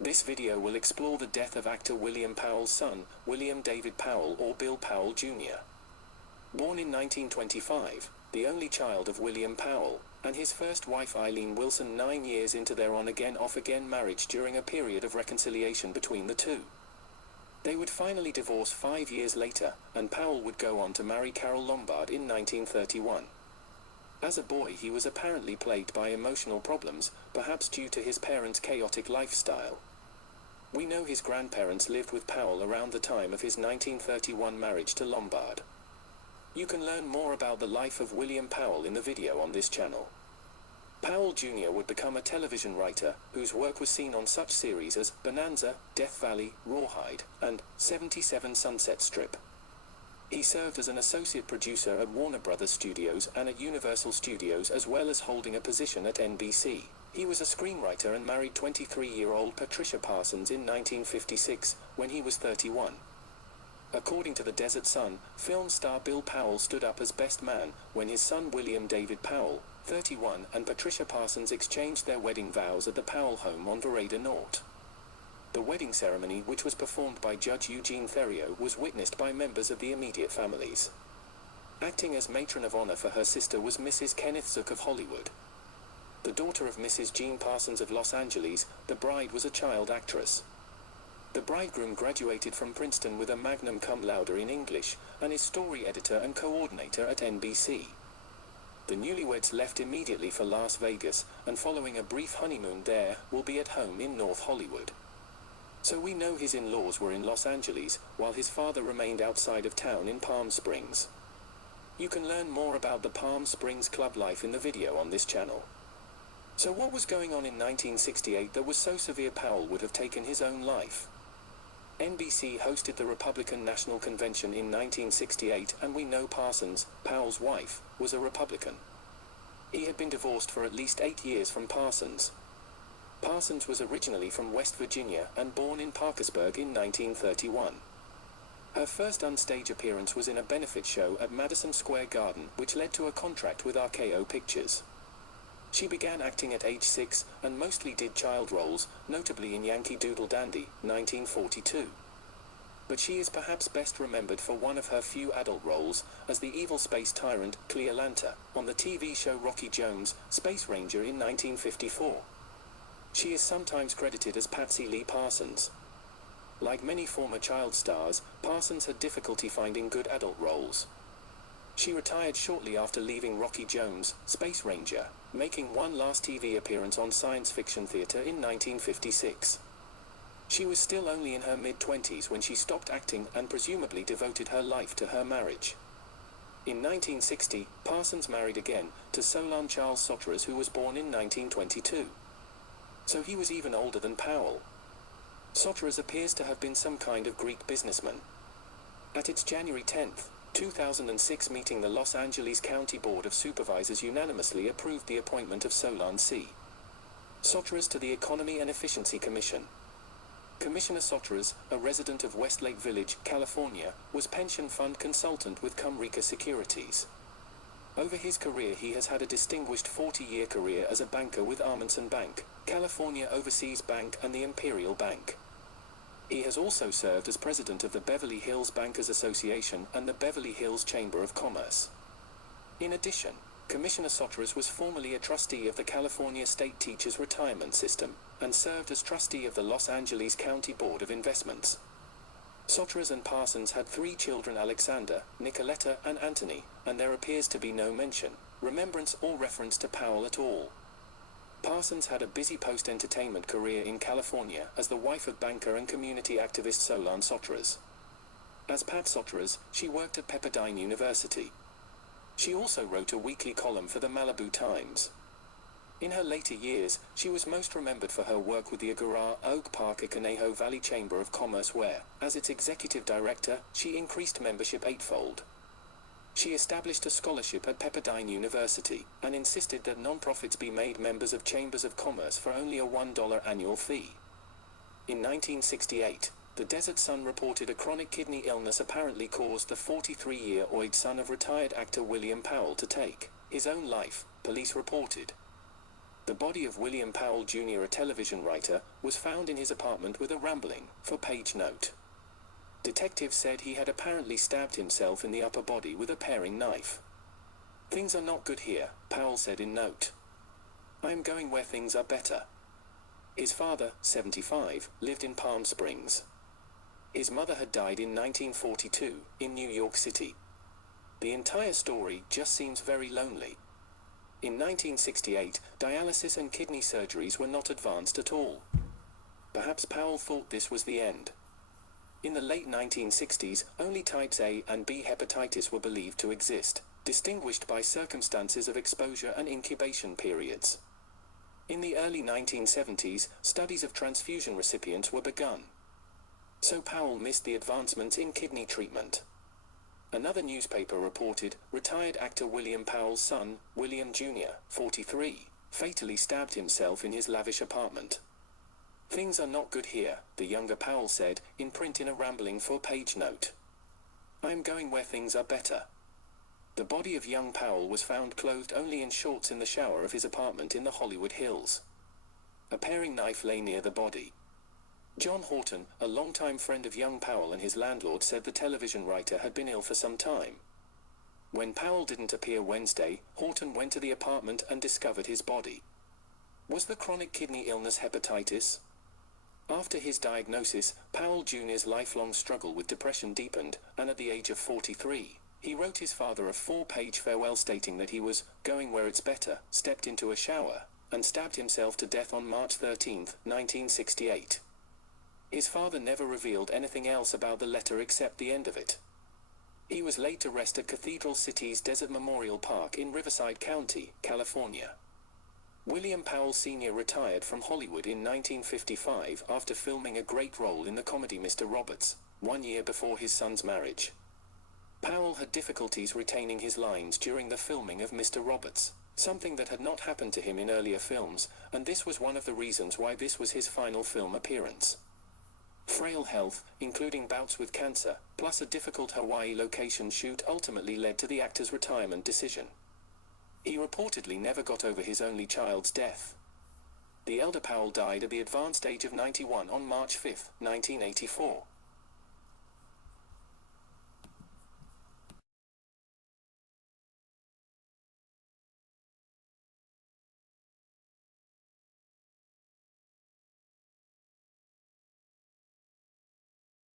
This video will explore the death of actor William Powell's son, William David Powell or Bill Powell Jr. Born in 1925, the only child of William Powell and his first wife Eileen Wilson 9 years into their on-again off-again marriage during a period of reconciliation between the two. They would finally divorce 5 years later, and Powell would go on to marry Carol Lombard in 1931. As a boy he was apparently plagued by emotional problems, perhaps due to his parents' chaotic lifestyle. We know his grandparents lived with Powell around the time of his 1931 marriage to Lombard. You can learn more about the life of William Powell in the video on this channel. Powell Jr. would become a television writer, whose work was seen on such series as Bonanza, Death Valley, Rawhide, and 77 Sunset Strip. He served as an associate producer at Warner Brothers Studios and at Universal Studios, as well as holding a position at NBC. He was a screenwriter and married 23-year-old Patricia Parsons in 1956, when he was 31. According to the Desert Sun, film star Bill Powell stood up as best man when his son William David Powell, 31, and Patricia Parsons exchanged their wedding vows at the Powell home on Vereda Norte. The wedding ceremony, which was performed by Judge Eugene Theriot, was witnessed by members of the immediate families. Acting as matron of honor for her sister was Mrs. Kenneth Zook of Hollywood. The daughter of Mrs. Jean Parsons of Los Angeles, the bride was a child actress. The bridegroom graduated from Princeton with a magna cum laude in English, and is story editor and coordinator at NBC. The newlyweds left immediately for Las Vegas, and following a brief honeymoon there, will be at home in North Hollywood. So we know his in-laws were in Los Angeles, while his father remained outside of town in Palm Springs. You can learn more about the Palm Springs club life in the video on this channel. So what was going on in 1968 that was so severe Powell would have taken his own life? NBC hosted the Republican National Convention in 1968, and we know Parsons, Powell's wife, was a Republican. He had been divorced for at least 8 years from Parsons. Parsons was originally from West Virginia and born in Parkersburg in 1931. Her first on-stage appearance was in a benefit show at Madison Square Garden, which led to a contract with RKO Pictures. She began acting at age 6, and mostly did child roles, notably in Yankee Doodle Dandy, 1942. But she is perhaps best remembered for one of her few adult roles, as the evil space tyrant, Cleolanta, on the TV show Rocky Jones, Space Ranger in 1954. She is sometimes credited as Patsy Lee Parsons. Like many former child stars, Parsons had difficulty finding good adult roles. She retired shortly after leaving Rocky Jones, Space Ranger, making one last TV appearance on Science Fiction Theater in 1956. She was still only in her mid-20s when she stopped acting and presumably devoted her life to her marriage. In 1960, Parsons married again, to Solon Charles Soteras, who was born in 1922. So he was even older than Powell. Soteras appears to have been some kind of Greek businessman. At its January 10, 2006 meeting, the Los Angeles County Board of Supervisors unanimously approved the appointment of Solon C. Soteras to the Economy and Efficiency Commission. Commissioner Soteras, a resident of Westlake Village, California, was pension fund consultant with Comrica Securities. Over his career he has had a distinguished 40-year career as a banker with Armanson Bank, California Overseas Bank and the Imperial Bank. He has also served as president of the Beverly Hills Bankers Association and the Beverly Hills Chamber of Commerce. In addition, Commissioner Soteras was formerly a trustee of the California State Teachers Retirement System, and served as trustee of the Los Angeles County Board of Investments. Soteras and Parsons had 3 children: Alexander, Nicoletta, and Anthony, and there appears to be no mention, remembrance, or reference to Powell at all. Parsons had a busy post-entertainment career in California as the wife of banker and community activist Solon Soteras. As Pat Soteras, she worked at Pepperdine University. She also wrote a weekly column for the Malibu Times. In her later years, she was most remembered for her work with the Agoura Oak Park Conejo Valley Chamber of Commerce, where, as its executive director, she increased membership 8-fold. She established a scholarship at Pepperdine University, and insisted that nonprofits be made members of chambers of commerce for only a $1 annual fee. In 1968, the Desert Sun reported a chronic kidney illness apparently caused the 43-year-old son of retired actor William Powell to take his own life, police reported. The body of William Powell Jr., a television writer, was found in his apartment with a rambling, four-page note. Detectives said he had apparently stabbed himself in the upper body with a paring knife. "Things are not good here," Powell said in note. "I am going where things are better." His father, 75, lived in Palm Springs. His mother had died in 1942, in New York City. The entire story just seems very lonely. In 1968, dialysis and kidney surgeries were not advanced at all. Perhaps Powell thought this was the end. In the late 1960s, only types A and B hepatitis were believed to exist, distinguished by circumstances of exposure and incubation periods. In the early 1970s, studies of transfusion recipients were begun. So Powell missed the advancements in kidney treatment. Another newspaper reported, retired actor William Powell's son, William Jr., 43, fatally stabbed himself in his lavish apartment. "Things are not good here," the younger Powell said, in print in a rambling four-page note. "I am going where things are better." The body of young Powell was found clothed only in shorts in the shower of his apartment in the Hollywood Hills. A paring knife lay near the body. John Horton, a longtime friend of young Powell and his landlord, said the television writer had been ill for some time. When Powell didn't appear Wednesday, Horton went to the apartment and discovered his body. Was the chronic kidney illness hepatitis? After his diagnosis, Powell Jr.'s lifelong struggle with depression deepened, and at the age of 43, he wrote his father a four-page farewell stating that he was going where it's better, stepped into a shower, and stabbed himself to death on March 13, 1968. His father never revealed anything else about the letter except the end of it. He was laid to rest at Cathedral City's Desert Memorial Park in Riverside County, California. William Powell Sr. retired from Hollywood in 1955 after filming a great role in the comedy Mr. Roberts, 1 year before his son's marriage. Powell had difficulties retaining his lines during the filming of Mr. Roberts, something that had not happened to him in earlier films, and this was one of the reasons why this was his final film appearance. Frail health, including bouts with cancer, plus a difficult Hawaii location shoot ultimately led to the actor's retirement decision. He reportedly never got over his only child's death. The elder Powell died at the advanced age of 91 on March 5, 1984.